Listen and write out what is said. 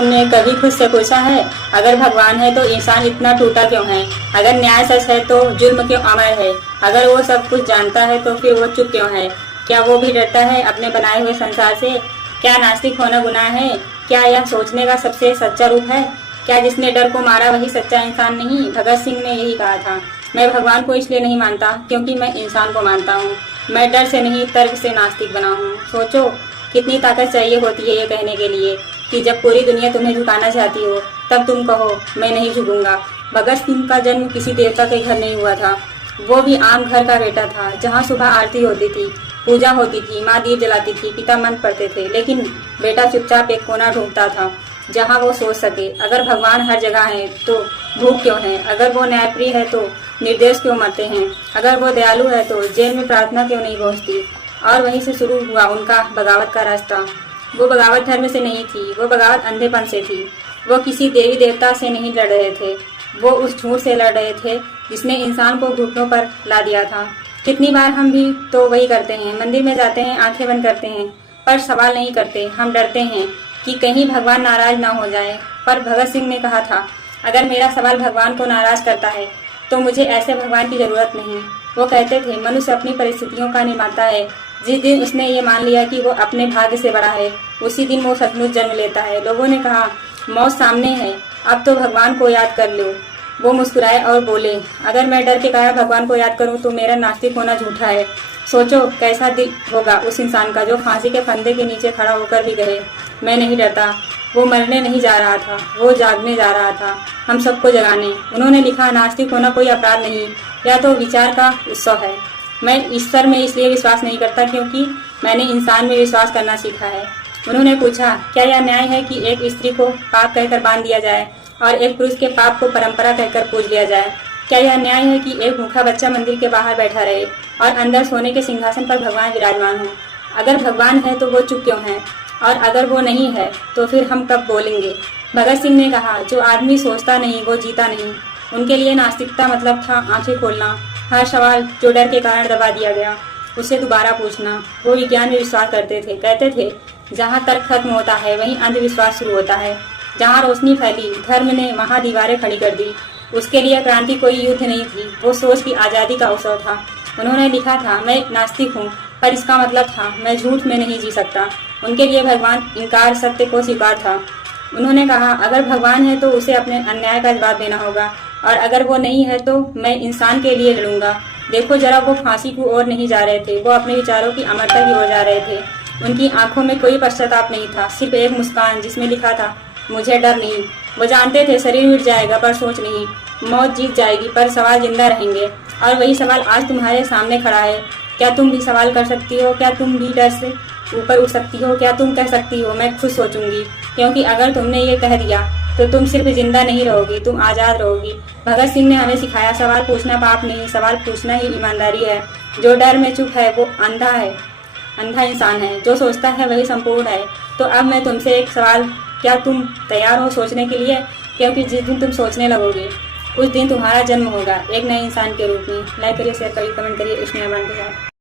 तुमने कभी खुद से पूछा है, अगर भगवान है तो इंसान इतना टूटा क्यों है? अगर न्याय सच है तो जुर्म क्यों अमर है? अगर वो सब कुछ जानता है तो फिर वो चुप क्यों है? क्या वो भी डरता है अपने बनाए हुए संसार से? क्या नास्तिक होना गुनाह है? क्या यह सोचने का सबसे सच्चा रूप है? क्या जिसने डर को मारा वही सच्चा इंसान नहीं? भगत सिंह ने यही कहा था। मैं भगवान को इसलिए नहीं मानता क्योंकि मैं इंसान को मानता हूँ। मैं डर से नहीं, तर्क से नास्तिक बना हूँ। सोचो कितनी ताकत चाहिए होती है ये कहने के लिए कि जब पूरी दुनिया तुम्हें झुकाना चाहती हो तब तुम कहो मैं नहीं झुकूंगा। भगत सिंह का जन्म किसी देवता के घर नहीं हुआ था। वो भी आम घर का बेटा था, जहाँ सुबह आरती होती थी, पूजा होती थी, माँ दीप जलाती थी, पिता मंत्र पढ़ते थे, लेकिन बेटा चुपचाप एक कोना ढूंढता था जहाँ वो सोच सके। अगर भगवान हर जगह है तो भूख क्यों है? अगर वो न्यायप्रिय है तो निर्दोष क्यों मरते हैं? अगर वो दयालु है तो जेल में प्रार्थना क्यों नहीं पहुँचती? और वहीं से शुरू हुआ उनका बगावत का रास्ता। वो बगावत धर्म से नहीं थी, वो बगावत अंधेपन से थी। वो किसी देवी देवता से नहीं लड़ रहे थे, वो उस झूठ से लड़ रहे थे जिसने इंसान को घुटनों पर ला दिया था। कितनी बार हम भी तो वही करते हैं, मंदिर में जाते हैं, आंखें बंद करते हैं, पर सवाल नहीं करते। हम डरते हैं कि कहीं भगवान नाराज ना हो जाए। पर भगत सिंह ने कहा था, अगर मेरा सवाल भगवान को नाराज करता है तो मुझे ऐसे भगवान की जरूरत नहीं। वो कहते थे, मनुष्य अपनी परिस्थितियों का निर्माता है। जिस दिन उसने ये मान लिया कि वो अपने भाग्य से बड़ा है, उसी दिन वो सचमुच जन्म लेता है। लोगों ने कहा, मौत सामने है, अब तो भगवान को याद कर लो। वो मुस्कुराए और बोले, अगर मैं डर के कारण भगवान को याद करूं तो मेरा नास्तिक होना झूठा है। सोचो कैसा दिल होगा उस इंसान का जो फांसी के फंदे के नीचे खड़ा होकर भी कहे, मैं नहीं डरता। वो मरने नहीं जा रहा था, वो जागने जा रहा था, हम सबको जगाने। उन्होंने लिखा, नास्तिक होना कोई अपराध नहीं, या तो विचार का उत्सव है। मैं ईश्वर में इसलिए विश्वास नहीं करता क्योंकि मैंने इंसान में विश्वास करना सीखा है। उन्होंने पूछा, क्या यह न्याय है कि एक स्त्री को पाप कहकर बांध दिया जाए और एक पुरुष के पाप को परंपरा कहकर पूज लिया जाए? क्या यह न्याय है कि एक भूखा बच्चा मंदिर के बाहर बैठा रहे और अंदर सोने के सिंहासन पर भगवान विराजमान हो? अगर भगवान है तो वो चुप क्यों है? और अगर वो नहीं है तो फिर हम कब बोलेंगे? भगत सिंह ने कहा, जो आदमी सोचता नहीं वो जीता नहीं। उनके लिए नास्तिकता मतलब था आंखें खोलना, हर सवाल जो डर के कारण दबा दिया गया उसे दोबारा पूछना। वो विज्ञान में विश्वास करते थे, कहते थे, जहाँ तर्क खत्म होता है वहीं अंधविश्वास शुरू होता है। जहाँ रोशनी फैली, धर्म ने महादीवारें खड़ी कर दी। उसके लिए क्रांति कोई युद्ध नहीं थी, वो सोच की आज़ादी का अवसर था। उन्होंने लिखा था, मैं नास्तिक हूँ, पर इसका मतलब था मैं झूठ में नहीं जी सकता। उनके लिए भगवान इनकार सत्य को स्वीकार था। उन्होंने कहा, अगर भगवान है तो उसे अपने अन्याय का जवाब देना होगा, और अगर वो नहीं है तो मैं इंसान के लिए लड़ूंगा। देखो जरा, वो फांसी की ओर नहीं जा रहे थे, वो अपने विचारों की अमरता की ओर जा रहे थे। उनकी आंखों में कोई पश्चाताप नहीं था, सिर्फ एक मुस्कान जिसमें लिखा था, मुझे डर नहीं। वो जानते थे शरीर मिट जाएगा पर सोच नहीं, मौत जीत जाएगी पर सवाल जिंदा रहेंगे। और वही सवाल आज तुम्हारे सामने खड़ा है। क्या तुम भी सवाल कर सकती हो? क्या तुम भी डर से ऊपर उठ सकती हो? क्या तुम कह सकती हो, मैं खुद सोचूंगी? क्योंकि अगर तुमने ये कह दिया तो तुम सिर्फ जिंदा नहीं रहोगी, तुम आज़ाद रहोगी। भगत सिंह ने हमें सिखाया, सवाल पूछना पाप नहीं, सवाल पूछना ही ईमानदारी है। जो डर में चुप है वो अंधा है, अंधा इंसान है। जो सोचता है वही संपूर्ण है। तो अब मैं तुमसे एक सवाल, क्या तुम तैयार हो सोचने के लिए? क्योंकि जिस दिन तुम सोचने लगोगे उस दिन तुम्हारा जन्म होगा एक नए इंसान के रूप में। लाइक करिए, शेयर करिए, कमेंट करिए स्नेहा के साथ।